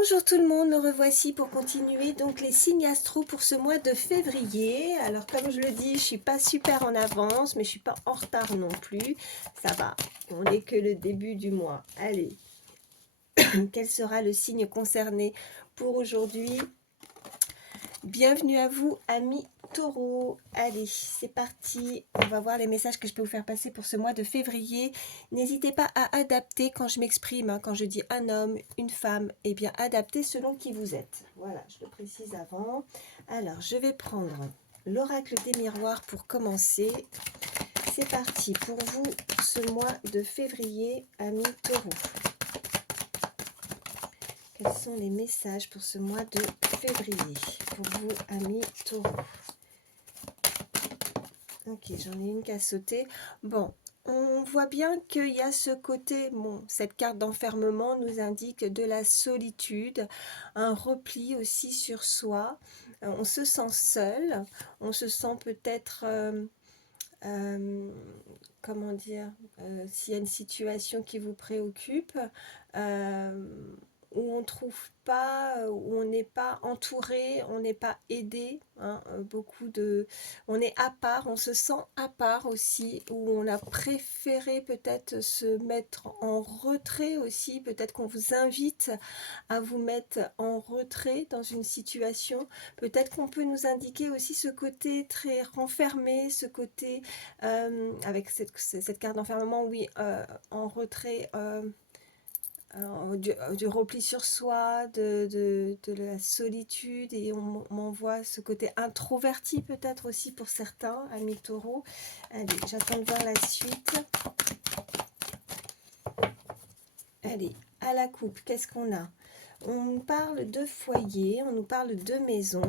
Bonjour tout le monde, me revoici pour continuer donc les signes astro pour ce mois de février. Alors comme je le dis, je suis pas super en avance, mais je suis pas en retard non plus. Ça va, on n'est que le début du mois. Allez, quel sera le signe concerné pour aujourd'hui? Bienvenue à vous, amis Taureau. Allez, c'est parti. On va voir les messages que je peux vous faire passer pour ce mois de février. N'hésitez pas à adapter quand je m'exprime, hein, quand je dis un homme, une femme, et bien adapter selon qui vous êtes. Voilà, je le précise avant. Alors, je vais prendre l'oracle des miroirs pour commencer. C'est parti pour vous ce mois de février, amis Taureau. Quels sont les messages pour ce mois de février pour vous, amis Taureau? Ok, j'en ai une qui a sauté. Bon, on voit bien qu'il y a ce côté, bon, cette carte d'enfermement nous indique de la solitude, un repli aussi sur soi. On se sent seul, on se sent peut-être, comment dire, s'il y a une situation qui vous préoccupe, euh, où on trouve pas, où on n'est pas entouré, on n'est pas aidé, hein, on est à part, on se sent à part aussi, où on a préféré peut-être se mettre en retrait aussi, peut-être qu'on vous invite à vous mettre en retrait dans une situation, peut-être qu'on peut nous indiquer aussi ce côté très renfermé, ce côté avec cette carte d'enfermement, oui, en retrait, du repli sur soi, de la solitude, et on m'envoie ce côté introverti peut-être aussi pour certains, amis Taureau. Allez, j'attends de voir la suite. Allez, à la coupe, qu'est-ce qu'on a? On nous parle de foyer, on nous parle de maison,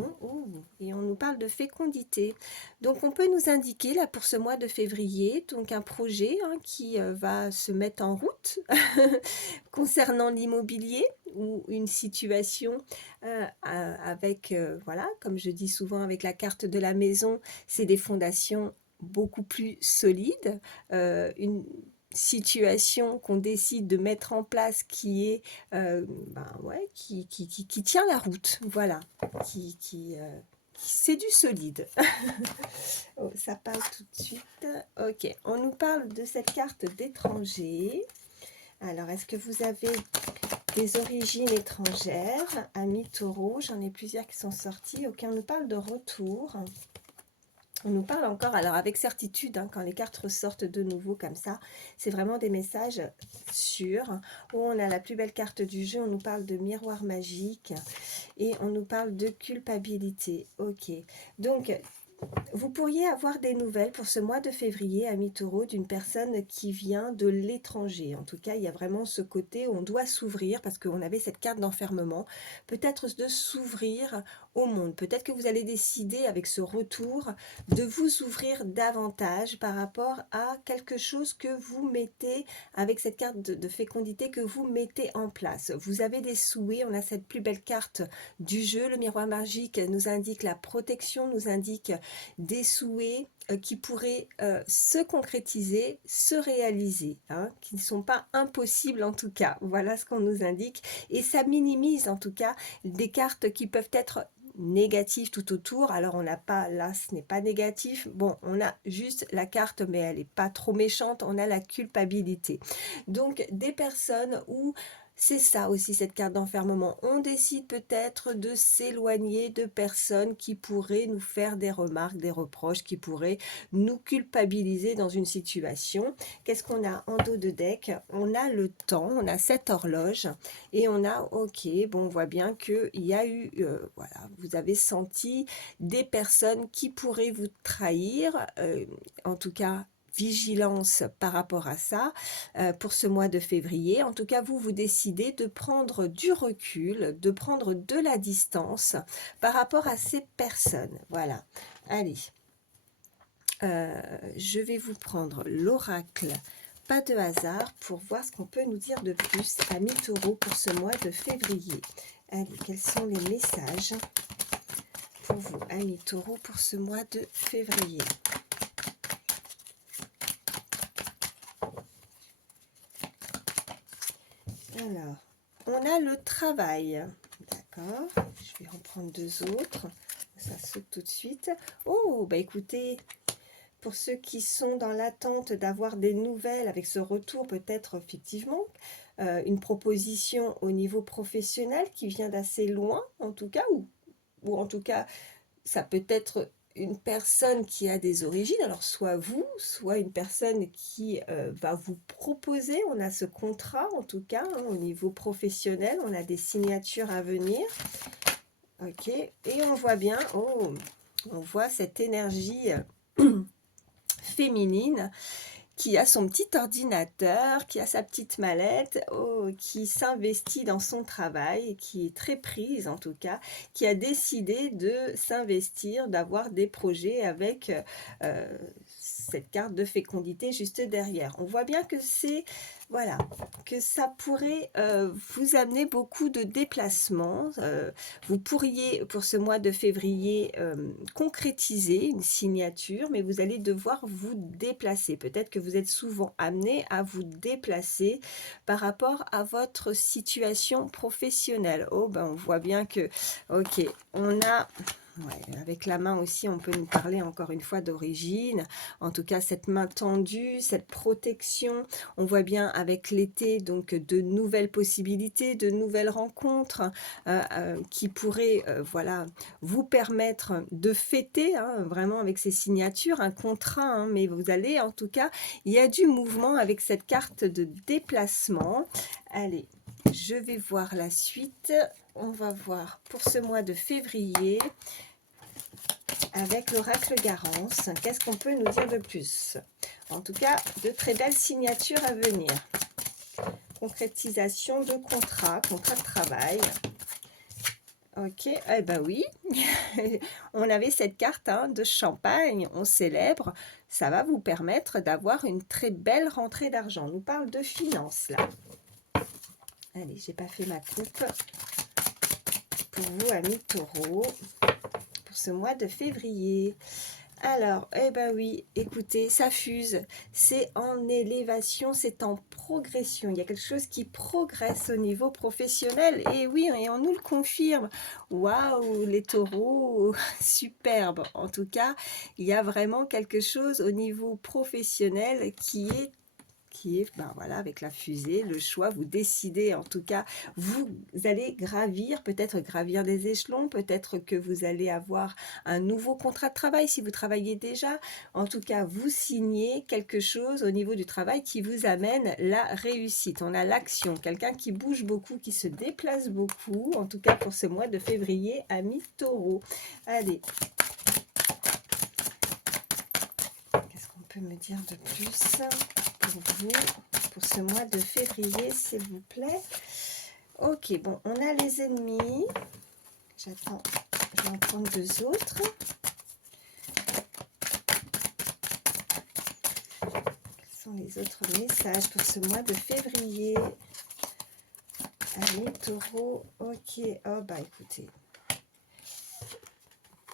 et on nous parle de fécondité. Donc on peut nous indiquer là pour ce mois de février, donc un projet, hein, qui va se mettre en route concernant l'immobilier ou une situation avec, voilà, comme je dis souvent avec la carte de la maison, c'est des fondations beaucoup plus solides, une situation qu'on décide de mettre en place qui est ouais, qui tient la route, voilà, c'est du solide. Oh, ça parle tout de suite. Ok, on nous parle de cette carte d'étranger. Alors, est-ce que vous avez des origines étrangères, amis Taureau? J'en ai plusieurs qui sont sortis. Ok, on nous parle de retour. On nous parle encore, alors avec certitude, hein, quand les cartes ressortent de nouveau comme ça, c'est vraiment des messages sûrs. Où on a la plus belle carte du jeu, on nous parle de miroir magique et on nous parle de culpabilité. Ok, donc vous pourriez avoir des nouvelles pour ce mois de février, amis Taureau, d'une personne qui vient de l'étranger. En tout cas, il y a vraiment ce côté où on doit s'ouvrir, parce qu'on avait cette carte d'enfermement, peut-être de s'ouvrir au monde. Peut-être que vous allez décider avec ce retour de vous ouvrir davantage par rapport à quelque chose que vous mettez, avec cette carte de fécondité que vous mettez en place. Vous avez des souhaits, on a cette plus belle carte du jeu, le miroir magique nous indique la protection, nous indique des souhaits qui pourraient se concrétiser, se réaliser, hein, qui ne sont pas impossibles en tout cas. Voilà ce qu'on nous indique. Et ça minimise en tout cas des cartes qui peuvent être négatives tout autour. Alors on n'a pas, là ce n'est pas négatif. Bon, on a juste la carte, mais elle n'est pas trop méchante. On a la culpabilité. Donc des personnes où c'est ça aussi cette carte d'enfermement. On décide peut-être de s'éloigner de personnes qui pourraient nous faire des remarques, des reproches, qui pourraient nous culpabiliser dans une situation. Qu'est-ce qu'on a en dos de deck? On a le temps, on a cette horloge et on a, ok, bon, on voit bien qu'il y a eu, voilà, vous avez senti des personnes qui pourraient vous trahir, en tout cas, vigilance par rapport à ça pour ce mois de février. En tout cas, vous décidez de prendre du recul, de prendre de la distance par rapport à ces personnes. Voilà. Allez, je vais vous prendre l'oracle. Pas de hasard pour voir ce qu'on peut nous dire de plus, amis Taureau, pour ce mois de février. Allez, quels sont les messages pour vous, amis Taureau, pour ce mois de février? Alors, on a le travail. D'accord, je vais en prendre deux autres. Ça saute tout de suite. Oh, bah écoutez, pour ceux qui sont dans l'attente d'avoir des nouvelles avec ce retour, peut-être effectivement, une proposition au niveau professionnel qui vient d'assez loin, en tout cas, ou en tout cas, ça peut être une personne qui a des origines, alors soit vous, soit une personne qui va vous proposer, on a ce contrat en tout cas, hein, au niveau professionnel, on a des signatures à venir. Ok, et on voit bien, oh, on voit cette énergie féminine qui a son petit ordinateur, qui a sa petite mallette, oh, qui s'investit dans son travail, qui est très prise en tout cas, qui a décidé de s'investir, d'avoir des projets avec cette carte de fécondité juste derrière. On voit bien que c'est, voilà, que ça pourrait vous amener beaucoup de déplacements. Vous pourriez, pour ce mois de février, concrétiser une signature, mais vous allez devoir vous déplacer. Peut-être que vous êtes souvent amené à vous déplacer par rapport à votre situation professionnelle. Oh, ben on voit bien que, ok, on a... Ouais, avec la main aussi, on peut nous parler encore une fois d'origine. En tout cas, cette main tendue, cette protection. On voit bien avec l'été, donc de nouvelles possibilités, de nouvelles rencontres qui pourraient, voilà, vous permettre de fêter, hein, vraiment avec ces signatures, un contrat. Hein, mais vous allez, en tout cas, il y a du mouvement avec cette carte de déplacement. Allez, je vais voir la suite. On va voir pour ce mois de février avec l'oracle Garance. Qu'est-ce qu'on peut nous dire de plus? En tout cas, de très belles signatures à venir. Concrétisation de contrat de travail. Ok, eh ben oui, on avait cette carte hein, de champagne, on célèbre. Ça va vous permettre d'avoir une très belle rentrée d'argent. On nous parle de finances là. Allez, j'ai pas fait ma coupe. Pour vous, amis taureaux, pour ce mois de février. Alors, eh ben oui, écoutez, ça fuse, c'est en élévation, c'est en progression. Il y a quelque chose qui progresse au niveau professionnel. Et oui, et on nous le confirme. Waouh, les taureaux, superbe. En tout cas, il y a vraiment quelque chose au niveau professionnel qui est ben voilà, avec la fusée, le choix, vous décidez, en tout cas, vous allez gravir, peut-être gravir des échelons, peut-être que vous allez avoir un nouveau contrat de travail si vous travaillez déjà. En tout cas, vous signez quelque chose au niveau du travail qui vous amène la réussite. On a l'action, quelqu'un qui bouge beaucoup, qui se déplace beaucoup, en tout cas pour ce mois de février, amis taureaux. Allez. Qu'est-ce qu'on peut me dire de plus pour vous, pour ce mois de février, s'il vous plaît? Ok, bon, on a les ennemis. J'attends, je vais en prendre deux autres. Quels sont les autres messages pour ce mois de février? Allez, taureau, ok. Oh, bah écoutez,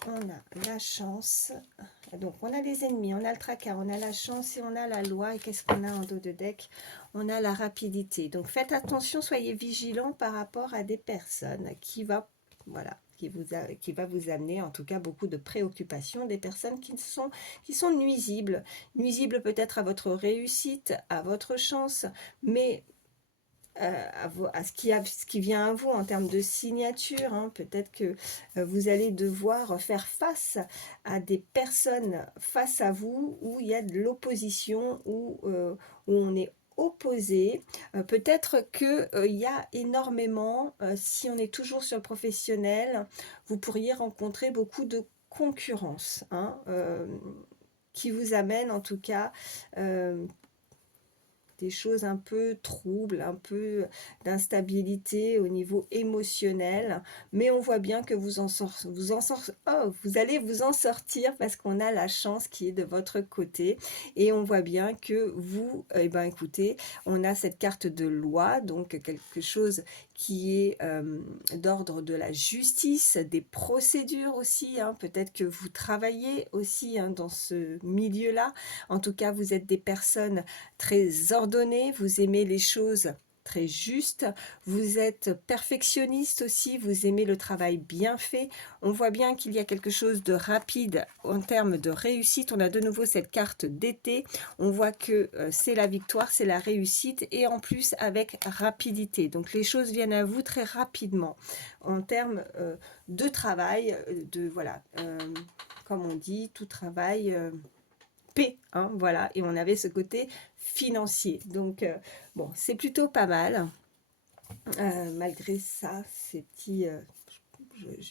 on a la chance. Donc, on a les ennemis, on a le tracas, on a la chance et on a la loi. Et qu'est-ce qu'on a en dos de deck? On a la rapidité. Donc, faites attention, soyez vigilants par rapport à des personnes qui va, voilà, qui va vous amener en tout cas beaucoup de préoccupations, des personnes qui sont nuisibles. Nuisibles peut-être à votre réussite, à votre chance, mais à ce qui vient à vous en termes de signature. Hein. Peut-être que vous allez devoir faire face à des personnes face à vous où il y a de l'opposition, où on est opposé. Peut-être qu'il y a énormément, si on est toujours sur le professionnel, vous pourriez rencontrer beaucoup de concurrence hein, qui vous amène en tout cas des choses un peu troubles, un peu d'instabilité au niveau émotionnel, mais on voit bien que vous allez vous en sortir parce qu'on a la chance qui est de votre côté et on voit bien que vous, eh ben écoutez, on a cette carte de loi, donc quelque chose qui est d'ordre de la justice, des procédures aussi, hein. Peut-être que vous travaillez aussi hein, dans ce milieu-là, en tout cas vous êtes des personnes très ordonnées, vous aimez les choses très juste. Vous êtes perfectionniste aussi, vous aimez le travail bien fait. On voit bien qu'il y a quelque chose de rapide en termes de réussite. On a de nouveau cette carte d'été. On voit que c'est la victoire, c'est la réussite et en plus avec rapidité. Donc les choses viennent à vous très rapidement en termes de travail, voilà, comme on dit, tout travail paie, hein, voilà. Et on avait ce côté financier. Donc bon, c'est plutôt pas mal. Malgré ça, ces petits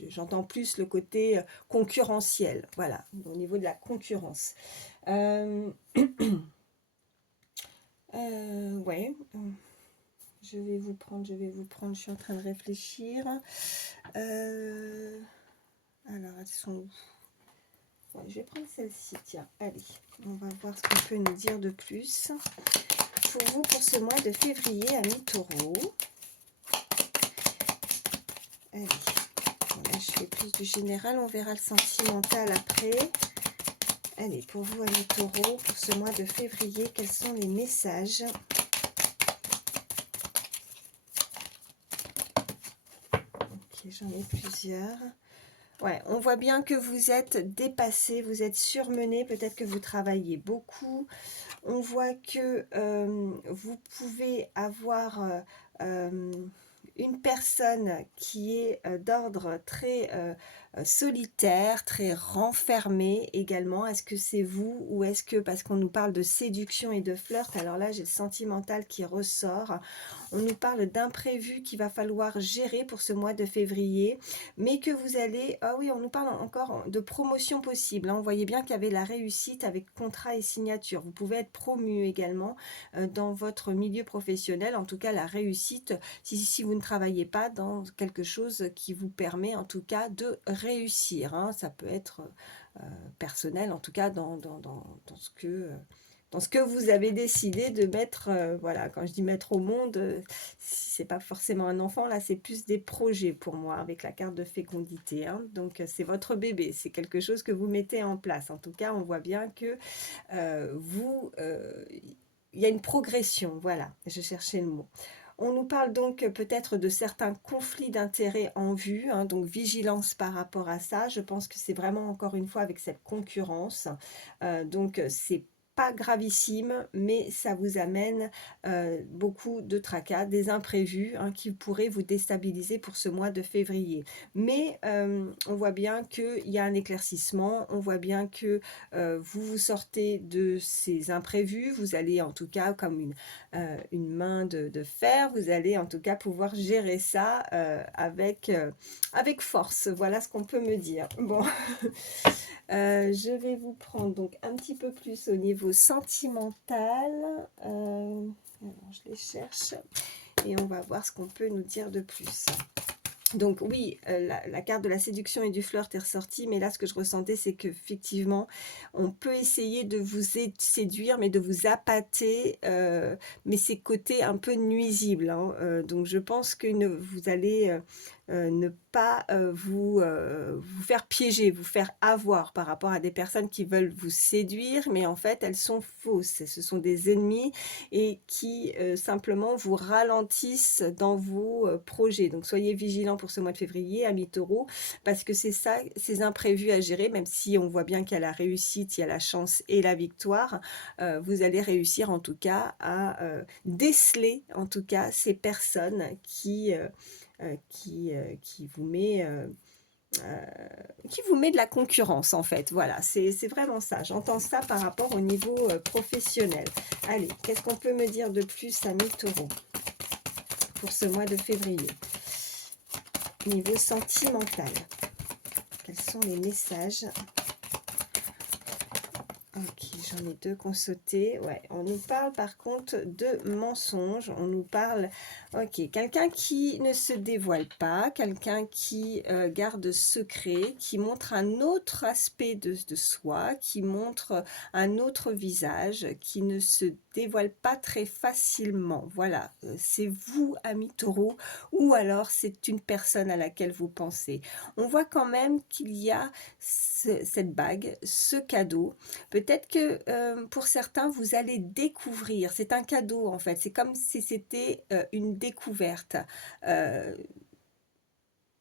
j'entends plus le côté concurrentiel, voilà, au niveau de la concurrence. Ouais, je vais vous prendre, je suis en train de réfléchir. Alors, elles sont où? Ouais, je vais prendre celle-ci, tiens, allez, on va voir ce qu'on peut nous dire de plus. Pour vous, pour ce mois de février, amis taureaux. Allez, là, je fais plus du général, on verra le sentimental après. Allez, pour vous, amis taureaux, pour ce mois de février, quels sont les messages? Ok, j'en ai plusieurs. Ouais, on voit bien que vous êtes dépassé, vous êtes surmené, peut-être que vous travaillez beaucoup. On voit que vous pouvez avoir une personne qui est d'ordre très solitaire, très renfermé également. Est-ce que c'est vous ou est-ce que, parce qu'on nous parle de séduction et de flirt, alors là j'ai le sentimental qui ressort. On nous parle d'imprévu qu'il va falloir gérer pour ce mois de février, mais que vous allez... Ah oui, on nous parle encore de promotion possible, hein. On voyait bien qu'il y avait la réussite avec contrat et signature. Vous pouvez être promu également dans votre milieu professionnel, en tout cas la réussite, si vous ne travaillez pas dans quelque chose qui vous permet en tout cas de réussir, hein. Ça peut être personnel, en tout cas dans ce que vous avez décidé de mettre, voilà, quand je dis mettre au monde, c'est pas forcément un enfant, là c'est plus des projets pour moi, avec la carte de fécondité, hein. Donc c'est votre bébé, c'est quelque chose que vous mettez en place. En tout cas, on voit bien que il y a une progression, voilà, je cherchais le mot. On nous parle donc peut-être de certains conflits d'intérêts en vue, hein, donc vigilance par rapport à ça. Je pense que c'est vraiment encore une fois avec cette concurrence. Donc c'est pas gravissime, mais ça vous amène beaucoup de tracas, des imprévus, hein, qui pourraient vous déstabiliser pour ce mois de février. Mais on voit bien qu'il y a un éclaircissement, on voit bien que vous vous sortez de ces imprévus, vous allez en tout cas comme une main de fer, vous allez en tout cas pouvoir gérer ça avec force. Voilà ce qu'on peut me dire. Bon, je vais vous prendre donc un petit peu plus au niveau sentimental. Alors, je les cherche et on va voir ce qu'on peut nous dire de plus. Donc oui, la carte de la séduction et du flirt est ressortie, mais là ce que je ressentais, c'est qu'effectivement, on peut essayer de vous séduire, mais de vous appâter, mais c'est côté un peu nuisible, hein. Donc je pense que vous allez ne pas vous faire piéger, vous faire avoir par rapport à des personnes qui veulent vous séduire, mais en fait elles sont fausses, ce sont des ennemis et qui simplement vous ralentissent dans vos projets. Donc soyez vigilants pour ce mois de février, amis taureaux, parce que c'est ça, ces imprévus à gérer, même si on voit bien qu'il y a la réussite, il y a la chance et la victoire, vous allez réussir en tout cas à déceler en tout cas ces personnes qui vous met de la concurrence en fait. Voilà, c'est vraiment ça. J'entends ça par rapport au niveau professionnel. Allez, qu'est-ce qu'on peut me dire de plus, amis taureaux, pour ce mois de février? Niveau sentimental, quels sont les messages? Ok, j'en ai deux qui ont sauté. Ouais, on nous parle par contre de mensonges. On nous parle Ok, quelqu'un qui ne se dévoile pas, quelqu'un qui garde secret, qui montre un autre aspect de soi, qui montre un autre visage, qui ne se dévoile pas très facilement. Voilà, c'est vous, ami Taureau, ou alors c'est une personne à laquelle vous pensez. On voit quand même qu'il y a cette bague, ce cadeau. Peut-être que pour certains, vous allez découvrir. C'est un cadeau en fait. C'est comme si c'était une découverte. Euh,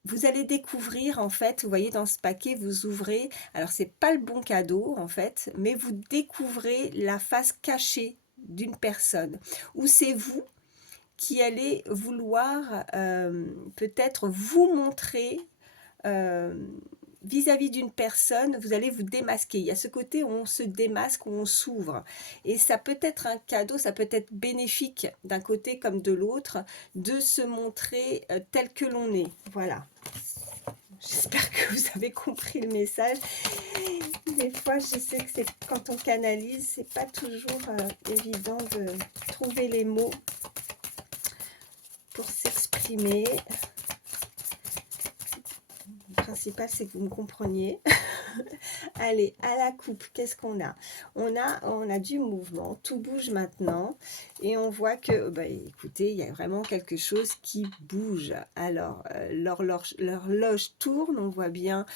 vous allez découvrir en fait, vous voyez dans ce paquet, vous ouvrez. Alors c'est pas le bon cadeau en fait, mais vous découvrez la face cachée d'une personne. Ou c'est vous qui allez vouloir peut-être vous montrer euh, vis-à-vis d'une personne, vous allez vous démasquer. Il y a ce côté où on se démasque, où on s'ouvre. Et ça peut être un cadeau, ça peut être bénéfique d'un côté comme de l'autre, de se montrer tel que l'on est. Voilà. J'espère que vous avez compris le message. Des fois, je sais que c'est quand on canalise, c'est pas toujours évident de trouver les mots pour s'exprimer. Le principal, c'est que vous me compreniez. Allez, à la coupe, qu'est-ce qu'on a? On a du mouvement, tout bouge maintenant. Et on voit que, bah, écoutez, il y a vraiment quelque chose qui bouge. Alors, l'horloge tourne, on voit bien,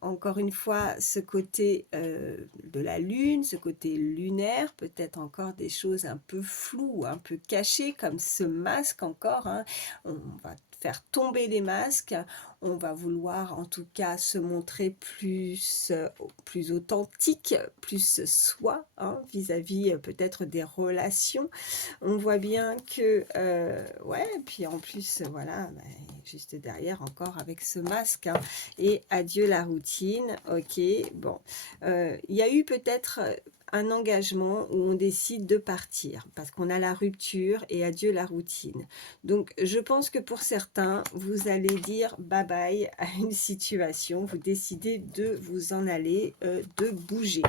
encore une fois, ce côté de la lune, ce côté lunaire, peut-être encore des choses un peu floues, un peu cachées, comme ce masque encore. Hein. On va faire tomber les masques, on va vouloir en tout cas se montrer plus authentique, plus soi, hein, vis-à-vis peut-être des relations. On voit bien que, ouais, puis en plus, voilà, bah, juste derrière encore avec ce masque, hein, et adieu la routine, ok, bon. Il y a eu peut-être un engagement où on décide de partir parce qu'on a la rupture et adieu la routine. Donc, je pense que pour certains, vous allez dire bye bye à une situation, vous décidez de vous en aller, de bouger.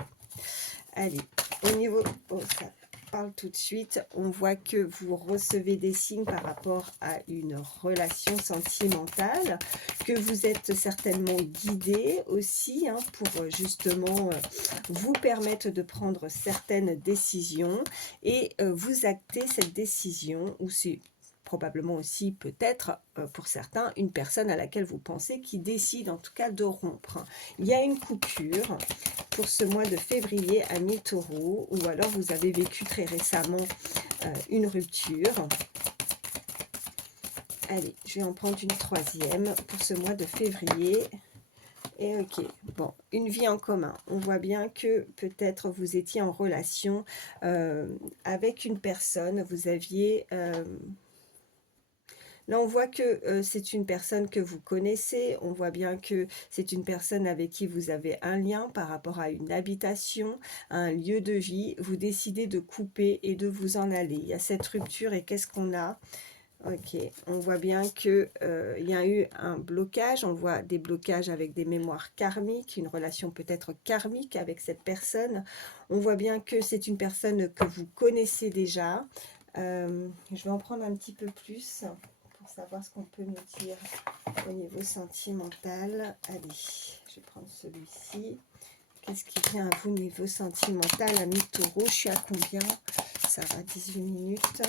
Allez, au niveau... Oh, ça parle tout de suite. On voit que vous recevez des signes par rapport à une relation sentimentale, que vous êtes certainement guidé aussi, hein, pour justement vous permettre de prendre certaines décisions et vous actez cette décision, ou c'est probablement aussi peut-être pour certains une personne à laquelle vous pensez qui décide en tout cas de rompre. Il y a une coupure pour ce mois de février à mi-taureau, ou alors vous avez vécu très récemment une rupture. Allez, je vais en prendre une troisième pour ce mois de février. Et ok, bon, une vie en commun. On voit bien que peut-être vous étiez en relation avec une personne, vous aviez... Là, on voit que c'est une personne que vous connaissez, on voit bien que c'est une personne avec qui vous avez un lien par rapport à une habitation, un lieu de vie. Vous décidez de couper et de vous en aller. Il y a cette rupture et qu'est-ce qu'on a? Ok, on voit bien qu'il y a eu un blocage, on voit des blocages avec des mémoires karmiques, une relation peut-être karmique avec cette personne. On voit bien que c'est une personne que vous connaissez déjà. Je vais en prendre un petit peu plus pour savoir ce qu'on peut nous dire au niveau sentimental. Allez, je vais prendre celui-ci. Qu'est-ce qui vient à vous au niveau sentimental, ami Taureau? Je suis à combien? Ça va, 18 minutes.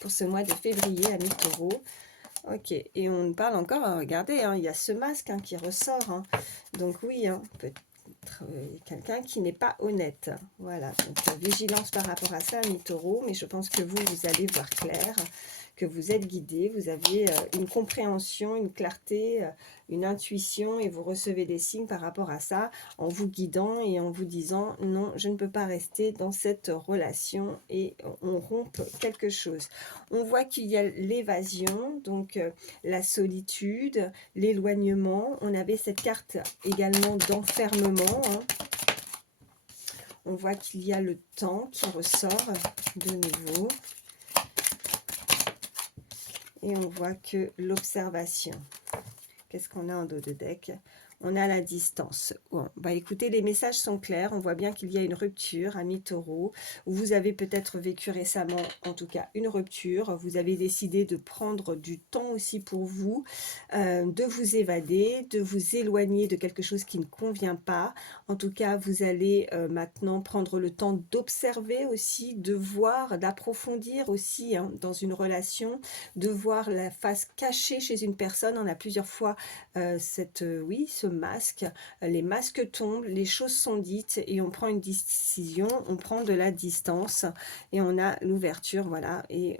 Pour ce mois de février, ami Taureau. Ok, et on parle encore, regardez, hein, il y a ce masque hein, qui ressort. Hein. Donc oui, hein, peut-être quelqu'un qui n'est pas honnête. Voilà, donc vigilance par rapport à ça, ami Taureau, mais je pense que vous allez voir clair, que vous êtes guidé, vous avez une compréhension, une clarté, une intuition, et vous recevez des signes par rapport à ça, en vous guidant et en vous disant non, je ne peux pas rester dans cette relation, et on rompt quelque chose. On voit qu'il y a l'évasion, donc la solitude, l'éloignement. On avait cette carte également d'enfermement. Hein. On voit qu'il y a le temps qui ressort de nouveau. Et on voit que l'observation. Qu'est-ce qu'on a en dos de deck? on a la distance. Bon, bah écoutez, les messages sont clairs. On voit bien qu'il y a une rupture, amis taureau. Vous avez peut-être vécu récemment, en tout cas, une rupture. Vous avez décidé de prendre du temps aussi pour vous, de vous évader, de vous éloigner de quelque chose qui ne convient pas. En tout cas, vous allez maintenant prendre le temps d'observer aussi, de voir, d'approfondir aussi hein, dans une relation, de voir la face cachée chez une personne. On a plusieurs fois oui, ce masque, les masques tombent, les choses sont dites et on prend une décision, on prend de la distance et on a l'ouverture, voilà, et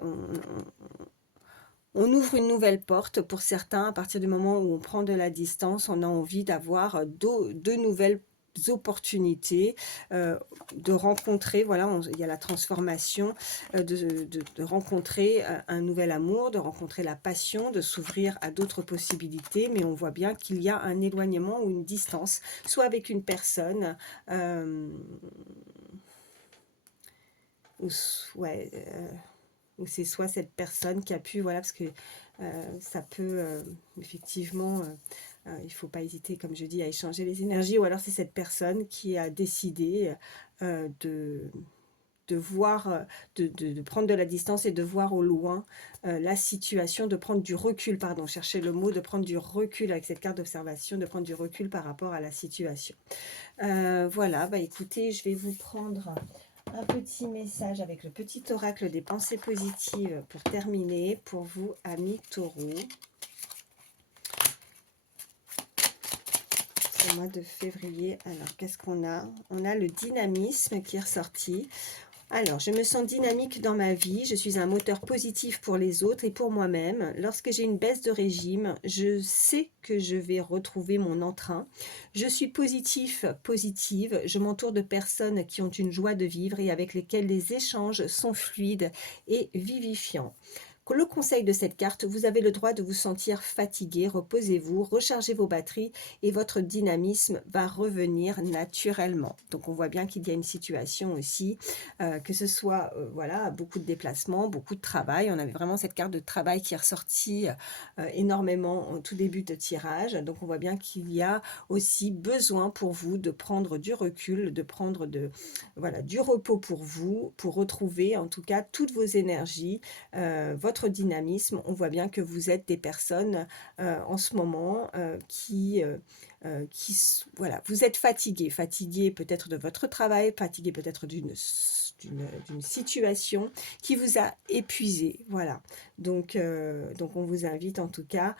on ouvre une nouvelle porte pour certains. À partir du moment où on prend de la distance, on a envie d'avoir de nouvelles opportunités, de rencontrer, voilà, il y a la transformation, de rencontrer un nouvel amour, de rencontrer la passion, de s'ouvrir à d'autres possibilités, mais on voit bien qu'il y a un éloignement ou une distance, soit avec une personne, ou, ouais, ou c'est soit cette personne qui a pu, voilà, parce que ça peut effectivement, il ne faut pas hésiter, comme je dis, à échanger les énergies, ou alors c'est cette personne qui a décidé de voir, de prendre de la distance et de voir au loin la situation, de prendre du recul, pardon, chercher le mot, de prendre du recul avec cette carte d'observation, de prendre du recul par rapport à la situation. Voilà, bah écoutez, je vais vous prendre un petit message avec le petit oracle des pensées positives pour terminer, pour vous, amis taureaux. C'est le mois de février. Alors, qu'est-ce qu'on a? On a le dynamisme qui est ressorti. Alors, je me sens dynamique dans ma vie, je suis un moteur positif pour les autres et pour moi-même. Lorsque j'ai une baisse de régime, je sais que je vais retrouver mon entrain. Je suis positive, je m'entoure de personnes qui ont une joie de vivre et avec lesquelles les échanges sont fluides et vivifiants. Le conseil de cette carte, vous avez le droit de vous sentir fatigué, reposez-vous, rechargez vos batteries et votre dynamisme va revenir naturellement. Donc on voit bien qu'il y a une situation aussi, que ce soit voilà, beaucoup de déplacements, beaucoup de travail. On avait vraiment cette carte de travail qui est ressortie énormément au tout début de tirage. Donc on voit bien qu'il y a aussi besoin pour vous de prendre du recul, de prendre voilà, du repos pour vous, pour retrouver en tout cas toutes vos énergies, votre dynamisme. On voit bien que vous êtes des personnes en ce moment voilà, vous êtes fatigué peut-être de votre travail, fatigué peut-être d'une situation qui vous a épuisé, voilà. Donc on vous invite en tout cas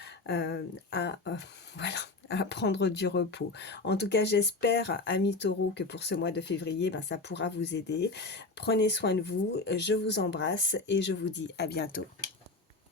voilà, à prendre du repos. En tout cas, j'espère, amis taureaux, que pour ce mois de février, ben, ça pourra vous aider. Prenez soin de vous, je vous embrasse et je vous dis à bientôt.